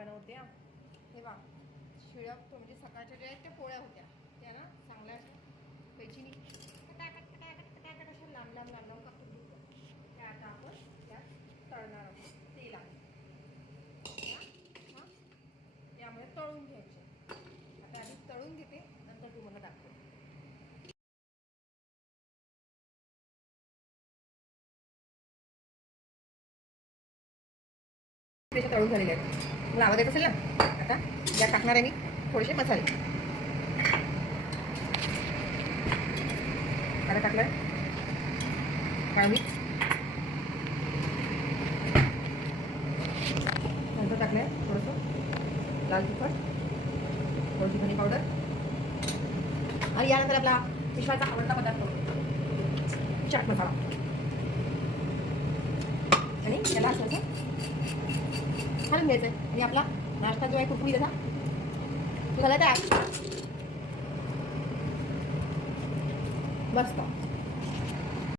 बनवते. हे बघा शिळ्या म्हणजे सकाळच्या ज्या आहेत त्या पोळ्या होत्या त्या ना चांगल्या कैचीनी कटाकट अशा लांब लांब लांब लांब कापून घेतल्या. त्या आता आपण त्यात तळणार आहोत. तेल आहे त्यामुळे तळून घ्यायचे. आता आधी तळून घेते नंतर तुम्हाला दाखवते. त्याचे तळून झालेले आहेत. मला आवाज येत असेल ना. आता यात टाकणार आहे मी थोडेसे मसाले. आता टाकलं काळं मीठ, नंतर टाकलं थोडंसं लाल तिखट, थोडीशी धनी पावडर आणि यानंतर आपला विश्वाचा आवडता पदार्थ चाट मसाला आणि त्याला असं घालून घ्यायचं आहे. आणि आपला नाश्ता जो आहे कुरकुरीत असा तो झाला तयार. मस्त.